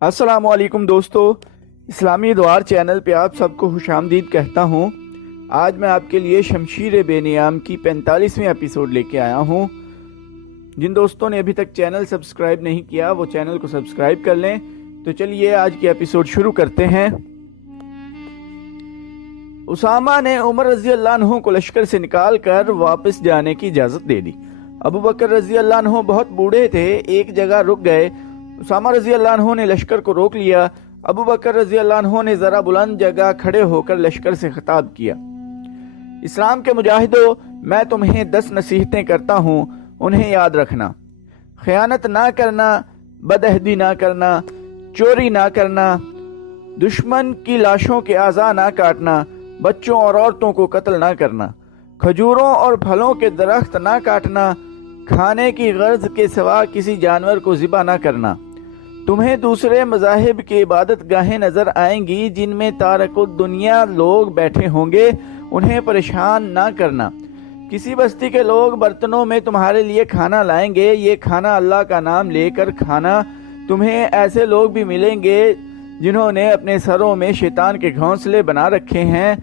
السلام علیکم دوستو، اسلامی دوار چینل پہ آپ سب کو خوش آمدید کہتا ہوں۔ آج میں آپ کے لیے شمشیر بے نیام کی 45ویں ایپیسوڈ لے کے آیا ہوں۔ جن دوستوں نے ابھی تک چینل سبسکرائب نہیں کیا وہ چینل کو سبسکرائب کر لیں۔ تو چلیے آج کی ایپیسوڈ شروع کرتے ہیں۔ اسامہ نے عمر رضی اللہ عنہ کو لشکر سے نکال کر واپس جانے کی اجازت دے دی۔ ابو بکر رضی اللہ عنہ بہت بوڑھے تھے، ایک جگہ رک گئے۔ اسامہ رضی اللہ عنہ نے لشکر کو روک لیا۔ ابو بکر رضی اللہ عنہ نے ذرا بلند جگہ کھڑے ہو کر لشکر سے خطاب کیا: اسلام کے مجاہدوں، میں تمہیں 10 نصیحتیں کرتا ہوں، انہیں یاد رکھنا۔ خیانت نہ کرنا، بدعہدی نہ کرنا، چوری نہ کرنا، دشمن کی لاشوں کے اعضاء نہ کاٹنا، بچوں اور عورتوں کو قتل نہ کرنا، کھجوروں اور پھلوں کے درخت نہ کاٹنا، کھانے کی غرض کے سوا کسی جانور کو ذبح نہ کرنا۔ تمہیں دوسرے مذاہب کی عبادت گاہیں نظر آئیں گی جن میں تارک الدنیا لوگ بیٹھے ہوں گے، انہیں پریشان نہ کرنا۔ کسی بستی کے لوگ برتنوں میں تمہارے لیے کھانا لائیں گے، یہ کھانا اللہ کا نام لے کر کھانا۔ تمہیں ایسے لوگ بھی ملیں گے جنہوں نے اپنے سروں میں شیطان کے گھونسلے بنا رکھے ہیں،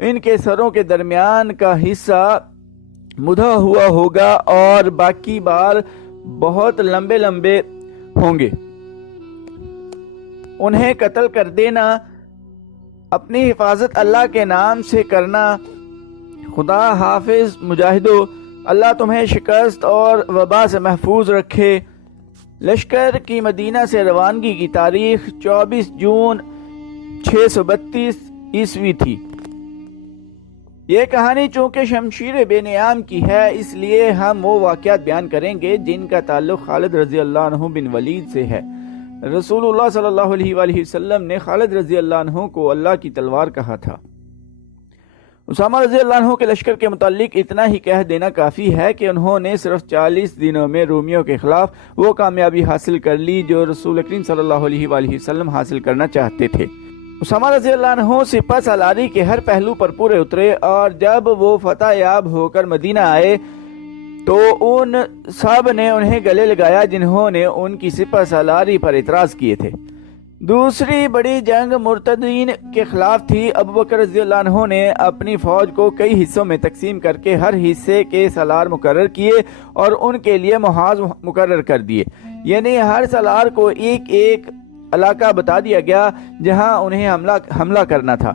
ان کے سروں کے درمیان کا حصہ مدھا ہوا ہوگا اور باقی بال بہت لمبے لمبے ہوں گے، انہیں قتل کر دینا۔ اپنی حفاظت اللہ کے نام سے کرنا۔ خدا حافظ مجاہدو، اللہ تمہیں شکست اور وبا سے محفوظ رکھے۔ لشکر کی مدینہ سے روانگی کی تاریخ 24 جون 632 عیسوی تھی۔ یہ کہانی چونکہ شمشیر بے نیام کی ہے، اس لیے ہم وہ واقعات بیان کریں گے جن کا تعلق خالد رضی اللہ عنہ بن ولید سے ہے۔ رسول اللہ صلی اللہ علیہ وآلہ وسلم نے خالد رضی اللہ عنہ کو اللہ کی تلوار کہا تھا۔ اسامہ رضی اللہ عنہ کے لشکر کے متعلق اتنا ہی کہہ دینا کافی ہے کہ انہوں نے صرف 40 دنوں میں رومیوں کے خلاف وہ کامیابی حاصل کر لی جو رسول اکرم صلی اللہ علیہ وآلہ وسلم حاصل کرنا چاہتے تھے۔ اسامہ رضی اللہ عنہ سپہ سالاری کے ہر پہلو پر پورے اترے، اور جب وہ فتح یاب ہو کر مدینہ آئے تو ان سب نے انہیں گلے لگایا جنہوں نے ان کی سپہ سالاری پر اعتراض کیے تھے۔ دوسری بڑی جنگ مرتدین کے خلاف تھی۔ ابو بکر رضی اللہ عنہ نے اپنی فوج کو کئی حصوں میں تقسیم کر کے ہر حصے کے سالار مقرر کیے اور ان کے لیے محاذ مقرر کر دیے، یعنی ہر سالار کو ایک ایک علاقہ بتا دیا گیا جہاں انہیں حملہ کرنا تھا۔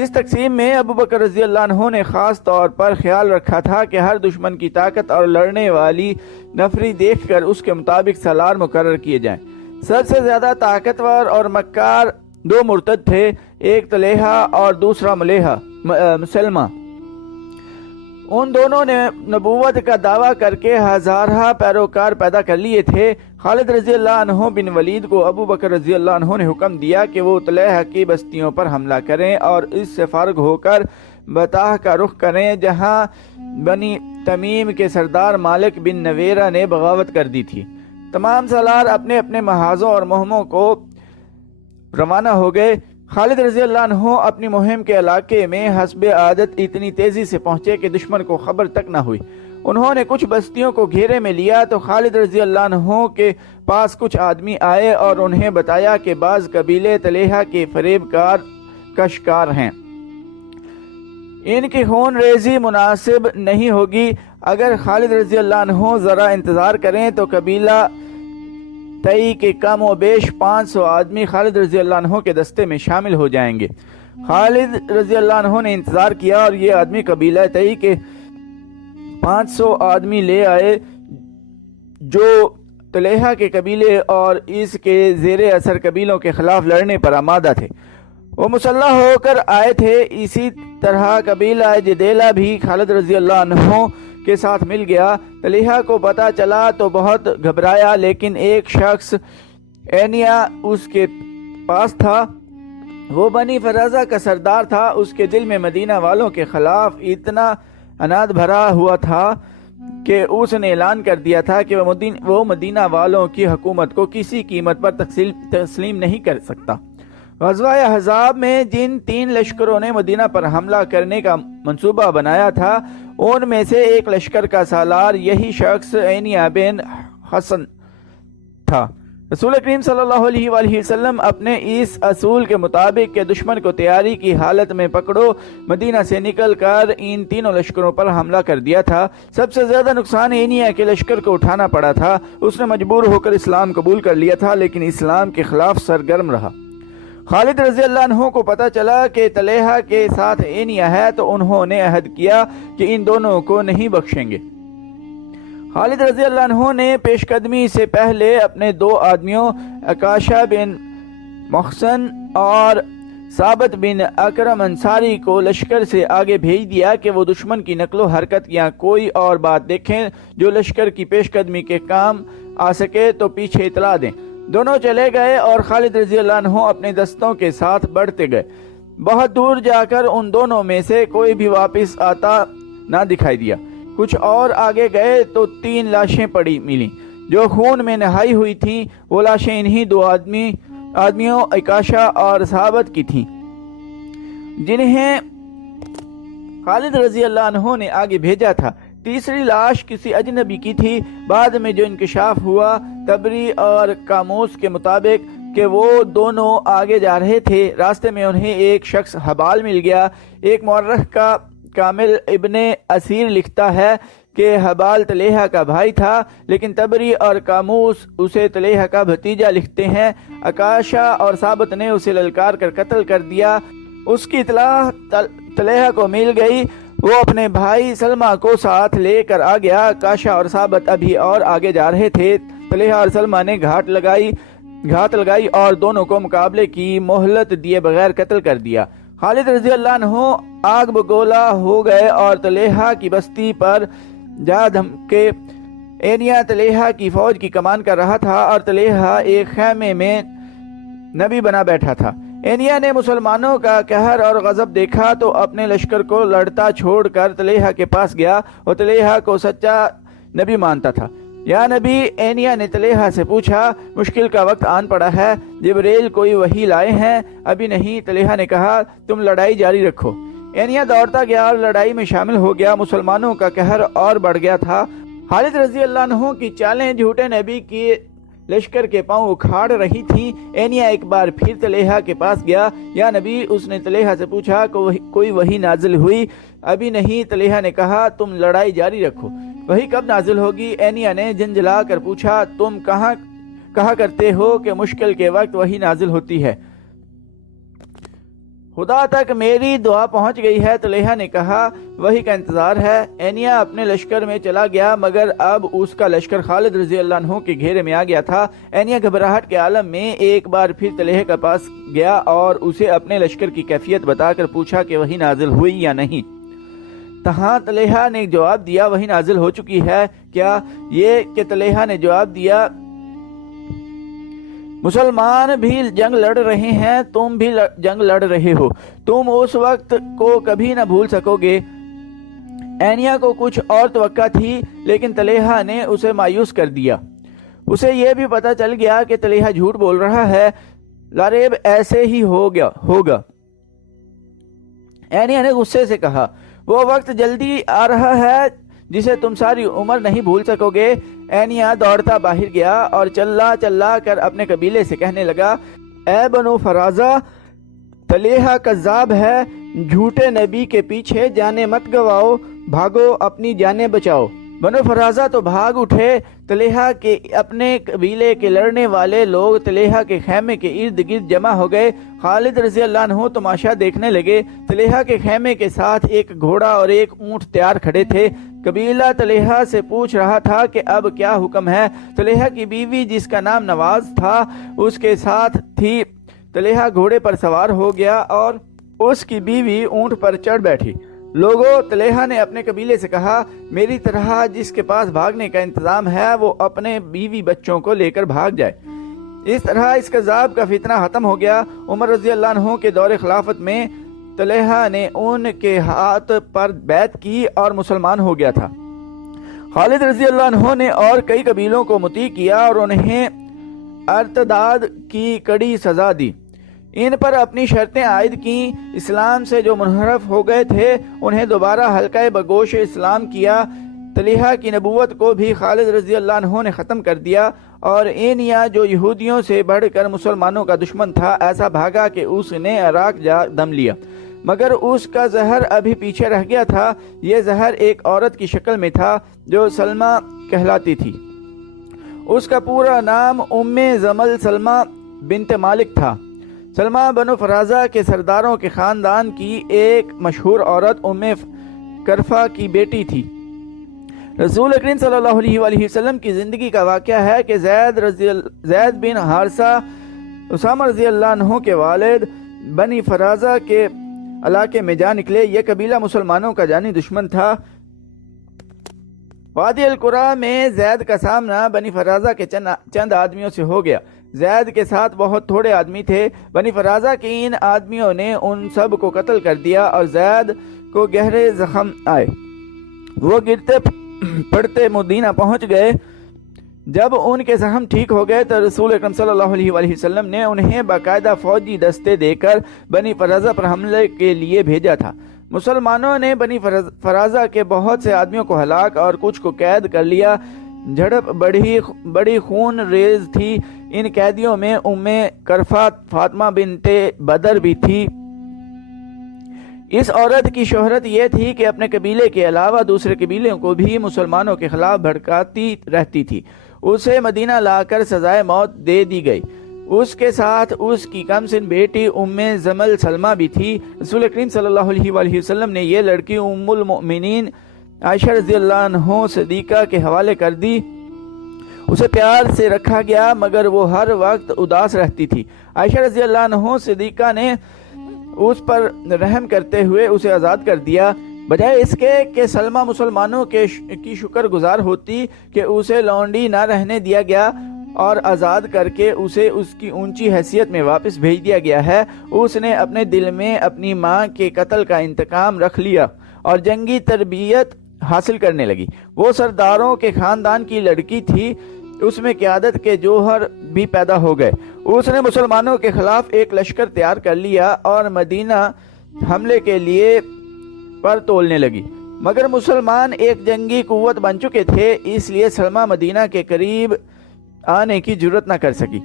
اس تقسیم میں ابو بکر رضی اللہ عنہ نے خاص طور پر خیال رکھا تھا کہ ہر دشمن کی طاقت اور لڑنے والی نفری دیکھ کر اس کے مطابق سالار مقرر کیے جائیں۔ سب سے زیادہ طاقتور اور مکار 2 مرتد تھے، ایک طلحہ اور دوسرا مسلمہ۔ ان دونوں نے نبوت کا دعویٰ کر کے ہزارہ پیروکار پیدا کر لیے تھے۔ خالد رضی اللہ عنہ بن ولید کو ابو بکر رضی اللہ عنہ نے حکم دیا کہ وہ طلحہ کی بستیوں پر حملہ کریں اور اس سے فارغ ہو کر بطاح کا رخ کریں جہاں بنی تمیم کے سردار مالک بن نویرہ نے بغاوت کر دی تھی۔ تمام سالار اپنے اپنے محاذوں اور مہموں کو روانہ ہو گئے۔ خالد رضی اللہ عنہ اپنی مہم کے علاقے میں حسب عادت اتنی تیزی سے پہنچے کہ دشمن کو خبر تک نہ ہوئی۔ انہوں نے کچھ بستیوں کو گھیرے میں لیا تو خالد رضی اللہ عنہ کے پاس کچھ آدمی آئے اور انہیں بتایا کہ بعض قبیلے طلحہ کے فریب کار کا شکار ہیں، ان کی خون ریزی مناسب نہیں ہوگی۔ اگر خالد رضی اللہ عنہ ذرا انتظار کریں تو قبیلہ تئی کے کم و بیش 500 آدمی خالد رضی اللہ عنہ کے دستے میں شامل ہو جائیں گے۔ خالد رضی اللہ عنہ نے انتظار کیا اور یہ آدمی قبیلہ تئی کے 500 آدمی لے آئے جو طلحہ کے قبیلے اور اس کے زیر اثر قبیلوں کے خلاف لڑنے پر آمادہ تھے۔ وہ مسلح ہو کر آئے تھے۔ اسی طرح قبیلہ جدیلہ بھی خالد رضی اللہ عنہ کے ساتھ مل گیا۔ طلحہ کو پتہ چلا تو بہت گھبرایا، لیکن ایک شخص اینیا اس کے پاس تھا، وہ بنی فرزہ کا سردار تھا۔ اس کے دل میں مدینہ والوں کے خلاف اتنا اناد بھرا ہوا تھا کہ اس نے اعلان کر دیا تھا کہ وہ مدینہ والوں کی حکومت کو کسی قیمت پر تسلیم نہیں کر سکتا۔ غزوہ احزاب میں جن 3 لشکروں نے مدینہ پر حملہ کرنے کا منصوبہ بنایا تھا، ان میں سے ایک لشکر کا سالار یہی شخص عینیہ بن حسن تھا۔ رسول کریم صلی اللہ علیہ وآلہ وسلم اپنے اس اصول کے مطابق کہ دشمن کو تیاری کی حالت میں پکڑو مدینہ سے نکل کر ان تینوں لشکروں پر حملہ کر دیا تھا۔ سب سے زیادہ نقصان یہ نہیں ہے کہ لشکر کو اٹھانا پڑا تھا، اس نے مجبور ہو کر اسلام قبول کر لیا تھا، لیکن اسلام کے خلاف سرگرم رہا۔ خالد رضی اللہ عنہ کو پتہ چلا کہ طلحہ کے ساتھ اینیہ ہے تو انہوں نے عہد کیا کہ ان دونوں کو نہیں بخشیں گے۔ خالد رضی اللہ عنہ نے پیش قدمی سے پہلے اپنے دو آدمیوں عکاشہ بن محسن اور ثابت بن اکرم انصاری کو لشکر سے آگے بھیج دیا کہ وہ دشمن کی نقل و حرکت یا کوئی اور بات دیکھیں جو لشکر کی پیش قدمی کے کام آ سکے تو پیچھے اطلاع دیں۔ دونوں چلے گئے اور خالد رضی اللہ عنہ اپنے دستوں کے ساتھ بڑھتے گئے۔ بہت دور جا کر ان دونوں میں سے کوئی بھی واپس آتا نہ دکھائی دیا۔ کچھ اور آگے گئے تو 3 لاشیں پڑی ملیں جو خون میں نہائی ہوئی تھیں۔ وہ لاشیں انہی دو آدمیوں عکاشہ اور ثابت کی تھیں جنہیں خالد رضی اللہ عنہ نے آگے بھیجا تھا۔ تیسری لاش کسی اجنبی کی تھی۔ بعد میں جو انکشاف ہوا تبری اور قاموس کے مطابق کہ وہ دونوں آگے جا رہے تھے، راستے میں انہیں ایک شخص حبال مل گیا۔ ایک مورخ کا کامل ابن اسیر لکھتا ہے کہ حبال طلحہ کا بھائی تھا، لیکن تبری اور قاموس اسے طلحہ کا بھتیجا لکھتے ہیں۔ عکاشہ اور ثابت نے اسے للکار کر قتل کر دیا۔ اس کی اطلاع طلحہ کو مل گئی، وہ اپنے بھائی سلمہ کو ساتھ لے کر آ گیا۔ عکاشہ اور ثابت ابھی اور آگے جا رہے تھے۔ طلحہ اور سلمہ نے گھات لگائی اور دونوں کو مقابلے کی مہلت دیے بغیر قتل کر دیا۔ خالد رضی اللہ عنہ آگ بگولا ہو گئے اور طلحہ کی بستی پر جا دھمکے۔ اینیہ طلحہ کی فوج کی کمان کر رہا تھا اور طلحہ ایک خیمے میں نبی بنا بیٹھا تھا۔ اینیہ نے مسلمانوں کا قہر اور غضب دیکھا تو اپنے لشکر کو لڑتا چھوڑ کر طلحہ کے پاس گیا اور طلحہ کو سچا نبی مانتا تھا۔ یا نبی، اینیہ نے طلحہ سے پوچھا، مشکل کا وقت آن پڑا ہے، جبریل کوئی وحی لائے ہیں؟ ابھی نہیں، طلحہ نے کہا، تم لڑائی جاری رکھو۔ اینیہ دوڑتا گیا اور لڑائی میں شامل ہو گیا۔ مسلمانوں کا قہر اور بڑھ گیا تھا۔ خالد رضی اللہ عنہ کی چالیں جھوٹے نبی کی لشکر کے پاؤں اکھاڑ رہی تھیں۔ اینیہ ایک بار پھر طلحہ کے پاس گیا۔ یا نبی، اس نے طلحہ سے پوچھا کوئی وحی نازل ہوئی؟ ابھی نہیں، طلحہ نے کہا، تم لڑائی جاری رکھو۔ وحی کب نازل ہوگی؟ اینیہ نے جھنجھلا کر پوچھا، تم کہا کرتے ہو کہ مشکل کے وقت وحی نازل ہوتی ہے۔ خدا تک میری دعا پہنچ گئی ہے، طلحہ نے کہا، وحی کا انتظار ہے۔ اینیہ اپنے لشکر میں چلا گیا مگر اب اس کا لشکر خالد رضی اللہ عنہ کے گھیرے میں آ گیا تھا۔ اینیہ گھبراہٹ کے عالم میں ایک بار پھر طلحہ کے پاس گیا اور اسے اپنے لشکر کی کیفیت بتا کر پوچھا کہ وحی نازل ہوئی یا نہیں۔ تہاں طلحہ نے جواب دیا، وحی نازل ہو چکی ہے۔ کیا یہ کہ طلحہ نے جواب دیا، مسلمان بھی جنگ لڑ رہے ہیں، تم بھی جنگ لڑ رہے ہو، تم اس وقت کو کبھی نہ بھول سکو گے۔ اینیہ کو کچھ اور توقع تھی لیکن طلحہ نے اسے مایوس کر دیا۔ اسے یہ بھی پتہ چل گیا کہ طلحہ جھوٹ بول رہا ہے، لاریب ایسے ہی ہوگا۔ اینیہ نے غصے سے کہا، وہ وقت جلدی آ رہا ہے جسے تم ساری عمر نہیں بھول سکو گے۔ اینیہ دوڑتا باہر گیا اور چلا کر اپنے قبیلے سے کہنے لگا، اے بنو فرازہ، طلحہ کذاب ہے، جھوٹے نبی کے پیچھے جانیں مت گواؤ، بھاگو، اپنی جانیں بچاؤ۔ بنو فرازہ تو بھاگ اٹھے۔ طلحہ کے اپنے قبیلے کے لڑنے والے لوگ طلحہ کے خیمے کے ارد گرد جمع ہو گئے۔ خالد رضی اللہ عنہ تماشا دیکھنے لگے۔ طلحہ کے خیمے کے ساتھ ایک گھوڑا اور ایک اونٹ تیار کھڑے تھے۔ قبیلہ طلحہ سے پوچھ رہا تھا کہ اب کیا حکم ہے۔ طلحہ کی بیوی جس کا نام نواز تھا اس کے ساتھ تھی۔ طلحہ گھوڑے پر سوار ہو گیا اور اس کی بیوی اونٹ پر چڑھ بیٹھی۔ لوگوں، طلحہ نے اپنے قبیلے سے کہا، میری طرح جس کے پاس بھاگنے کا انتظام ہے وہ اپنے بیوی بچوں کو لے کر بھاگ جائے۔ اس طرح اس کذاب کا فتنہ ختم ہو گیا۔ عمر رضی اللہ عنہ کے دور خلافت میں طلحہ نے ان کے ہاتھ پر بیعت کی اور مسلمان ہو گیا تھا۔ خالد رضی اللہ عنہ نے اور کئی قبیلوں کو مطیع کیا اور انہیں ارتداد کی کڑی سزا دی۔ ان پر اپنی شرطیں عائد کیں۔ اسلام سے جو منحرف ہو گئے تھے انہیں دوبارہ حلقہ بگوش اسلام کیا۔ طلحہ کی نبوت کو بھی خالد رضی اللہ عنہ نے ختم کر دیا، اور اینیا جو یہودیوں سے بڑھ کر مسلمانوں کا دشمن تھا ایسا بھاگا کہ اس نے عراق جا دم لیا، مگر اس کا زہر ابھی پیچھے رہ گیا تھا۔ یہ زہر ایک عورت کی شکل میں تھا جو سلمہ کہلاتی تھی۔ اس کا پورا نام ام زمل سلمہ بنت مالک تھا۔ سلمہ بنو فرازہ کے سرداروں کے خاندان کی ایک مشہور عورت ام کرفا کی بیٹی تھی۔ رسول اکرم صلی اللہ علیہ وآلہ وسلم کی زندگی کا واقعہ ہے کہ زید بن حارثہ اسامہ رضی اللہ عنہ کے والد بنی فرازہ کے علاقے میں جا نکلے۔ یہ قبیلہ مسلمانوں کا جانی دشمن تھا۔ وادی القرا میں زید کا سامنا بنی فرازہ کے چند آدمیوں سے ہو گیا۔ زید کے ساتھ بہت تھوڑے آدمی تھے۔ بنی فرازہ کے ان آدمیوں نے ان سب کو قتل کر دیا اور زید کو گہرے زخم آئے۔ وہ گرتے پڑتے مدینہ پہنچ گئے۔ جب ان کے زخم ٹھیک ہو گئے تو رسول اکرم صلی اللہ علیہ وآلہ وسلم نے انہیں باقاعدہ فوجی دستے دے کر بنی فرازہ پر حملے کے لیے بھیجا تھا۔ مسلمانوں نے بنی فرازہ کے بہت سے آدمیوں کو ہلاک اور کچھ کو قید کر لیا۔ جھڑپ بڑی خون ریز تھی۔ ان قیدیوں میں ام کرفا فاطمہ بنت بدر بھی تھی۔ اس عورت کی شہرت یہ تھی کہ اپنے قبیلے کے علاوہ دوسرے قبیلوں کو بھی مسلمانوں کے خلاف بھڑکاتی رہتی تھی۔ اسے مدینہ لا کر سزائے موت دے دی گئی۔ اس کے ساتھ اس کی کم سن بیٹی ام زمل سلمہ بھی تھی۔ رسول کریم صلی اللہ علیہ وآلہ وسلم نے یہ لڑکی ام المؤمنین عائشہ رضی اللہ عنہ صدیقہ کے حوالے کر دی۔ اسے پیار سے رکھا گیا مگر وہ ہر وقت اداس رہتی تھی۔ عائشہ رضی اللہ عنہ صدیقہ نے اس پر رحم کرتے ہوئے اسے آزاد کر دیا، بجائے اس کے کہ سلمہ مسلمانوں کی شکر گزار ہوتی کہ اسے لونڈی نہ رہنے دیا گیا اور آزاد کر کے اسے اس کی اونچی حیثیت میں واپس بھیج دیا گیا ہے۔ اس نے اپنے دل میں اپنی ماں کے قتل کا انتقام رکھ لیا اور جنگی تربیت حاصل کرنے لگی۔ وہ سرداروں کے خاندان کی لڑکی تھی، اس میں قیادت کے جوہر بھی پیدا ہو گئے۔ اس نے مسلمانوں کے خلاف ایک لشکر تیار کر لیا اور مدینہ حملے کے لیے پر تولنے لگی، مگر مسلمان ایک جنگی قوت بن چکے تھے، اس لیے سلمہ مدینہ کے قریب آنے کی جرت نہ کر سکی۔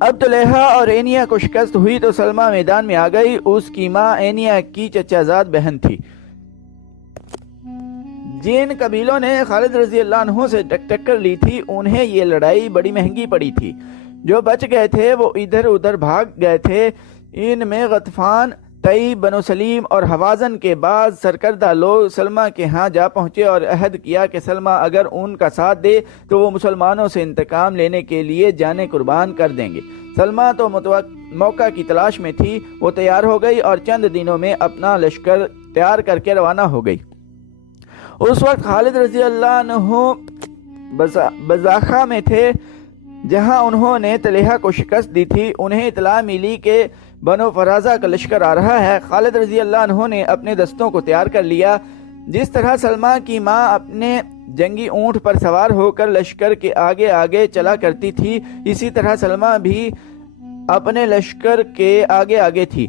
اب طلحہ اور اینیا کو شکست ہوئی تو سلمہ میدان میں آ گئی۔ اس کی ماں اینیا کی چچا زاد بہن تھی۔ جن قبیلوں نے خالد رضی اللہ عنہ سے ٹکر لی تھی انہیں یہ لڑائی بڑی مہنگی پڑی تھی۔ جو بچ گئے تھے وہ ادھر ادھر بھاگ گئے تھے۔ ان میں غطفان، تئی، بنو سلیم اور حوازن کے بعض سرکردہ لوگ سلمہ کے ہاں جا پہنچے اور عہد کیا کہ سلمہ اگر ان کا ساتھ دے تو وہ مسلمانوں سے انتقام لینے کے لیے جانیں قربان کر دیں گے۔ سلمہ تو موقع کی تلاش میں تھی۔ وہ تیار ہو گئی اور چند دنوں میں اپنا لشکر تیار کر کے روانہ ہو گئی۔ اس وقت خالد رضی اللہ عنہ بزاخہ میں تھے جہاں انہوں نے طلحہ کو شکست دی تھی۔ انہیں اطلاع ملی کہ بنو فرازہ کا لشکر آ رہا ہے۔ خالد رضی اللہ عنہ نے اپنے دستوں کو تیار کر لیا۔ جس طرح سلمہ کی ماں اپنے جنگی اونٹ پر سوار ہو کر لشکر کے آگے آگے چلا کرتی تھی، اسی طرح سلمہ بھی اپنے لشکر کے آگے آگے تھی۔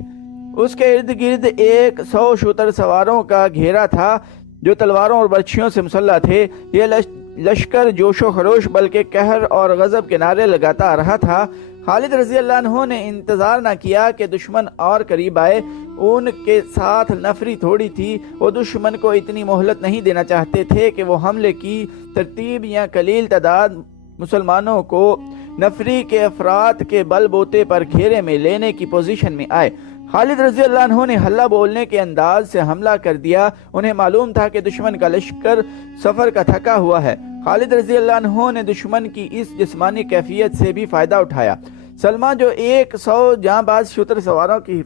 اس کے ارد گرد 100 شتر سواروں کا گھیرا تھا جو تلواروں اور برچھیوں سے مسلح تھے۔ یہ لشکر جوش و خروش بلکہ قہر اور غضب کے نعرے لگاتا آ رہا تھا۔ خالد رضی اللہ عنہ نے انتظار نہ کیا کہ دشمن اور قریب آئے۔ ان کے ساتھ نفری تھوڑی تھی۔ وہ دشمن کو اتنی مہلت نہیں دینا چاہتے تھے کہ وہ حملے کی ترتیب یا قلیل تعداد مسلمانوں کو نفری کے افراد کے بل بوتے پر گھیرے میں لینے کی پوزیشن میں آئے۔ خالد رضی اللہ عنہ نے ہلہ بولنے کے انداز سے حملہ کر دیا۔ انہیں معلوم تھا کہ دشمن کا لشکر سفر کا تھکا ہوا ہے۔ خالد رضی اللہ عنہ نے دشمن کی اس جسمانی کیفیت سے بھی فائدہ اٹھایا۔ سلمہ جو 100 جاں باز شتر سواروں کی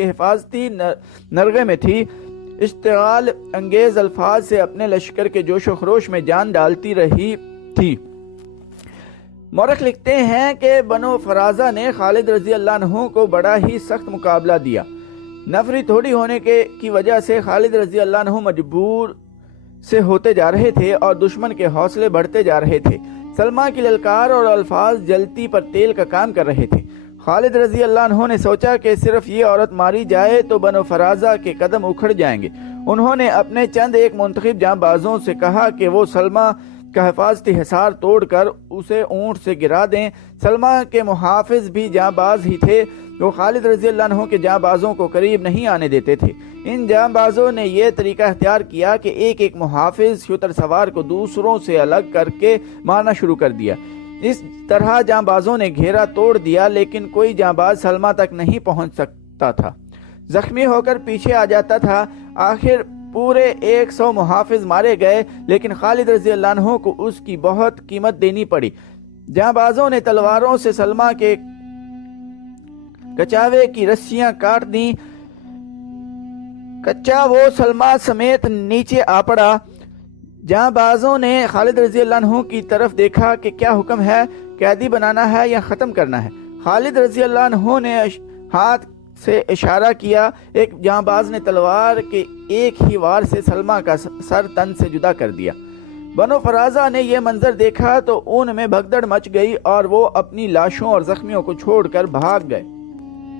حفاظتی نرغے میں تھی، اشتعال انگیز الفاظ سے اپنے لشکر کے جوش و خروش میں جان ڈالتی رہی تھی۔ مورخ لکھتے ہیں کہ بنو فرازہ نے خالد رضی اللہ عنہ کو بڑا ہی سخت مقابلہ دیا۔ نفری تھوڑی ہونے کی وجہ سے خالد رضی اللہ عنہ مجبور سے ہوتے جا رہے تھے اور دشمن کے حوصلے بڑھتے جا رہے تھے۔ سلمہ کی للکار اور الفاظ جلتی پر تیل کا کام کر رہے تھے۔ خالد رضی اللہ عنہ نے سوچا کہ صرف یہ عورت ماری جائے تو بنو فرازہ کے قدم اکھڑ جائیں گے۔ انہوں نے اپنے چند ایک منتخب جاں بازوں سے کہا کہ وہ سلمہ کا حفاظتی حصار توڑ کر اسے اونٹ سے گرا دیں۔ سلمہ کے محافظ بھی جاں باز ہی تھے، وہ خالد رضی اللہ عنہ کے جاں بازوں کو قریب نہیں آنے دیتے تھے۔ ان جاں بازوں نے یہ طریقہ اختیار کیا کہ ایک ایک محافظ شتر سوار کو دوسروں سے الگ کر کے مارنا شروع کر دیا۔ اس طرح جاں بازوں نے گھیرا توڑ دیا، لیکن کوئی جاں باز سلمہ تک نہیں پہنچ سکتا تھا، زخمی ہو کر پیچھے آ جاتا تھا۔ آخر پورے 100 محافظ مارے گئے، لیکن خالد رضی اللہ عنہ کو اس کی بہت قیمت دینی پڑی۔ جاں بازوں نے تلواروں سے سلمہ کے کچاوے کی رسیاں کاٹ دیں۔ کچا وہ سلمہ سمیت نیچے آ پڑا۔ جاں بازوں نے خالد رضی اللہ عنہ کی طرف دیکھا کہ کیا حکم ہے، قیدی بنانا ہے یا ختم کرنا ہے؟ خالد رضی اللہ عنہ نے ہاتھ سے اشارہ کیا۔ ایک جاں باز نے تلوار کے ایک ہی وار سے سلمہ کا سر تن سے جدا کر دیا۔ بنو فرازہ نے یہ منظر دیکھا تو ان میں بھگدڑ مچ گئی اور وہ اپنی لاشوں اور زخمیوں کو چھوڑ کر بھاگ گئے۔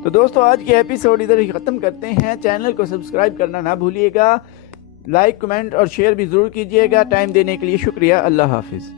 تو دوستو آج کی ایپیسوڈ ادھر ہی ختم کرتے ہیں۔ چینل کو سبسکرائب کرنا نہ بھولیے گا، لائک، کمنٹ اور شیئر بھی ضرور کیجیے گا۔ ٹائم دینے کے لیے شکریہ۔ اللہ حافظ۔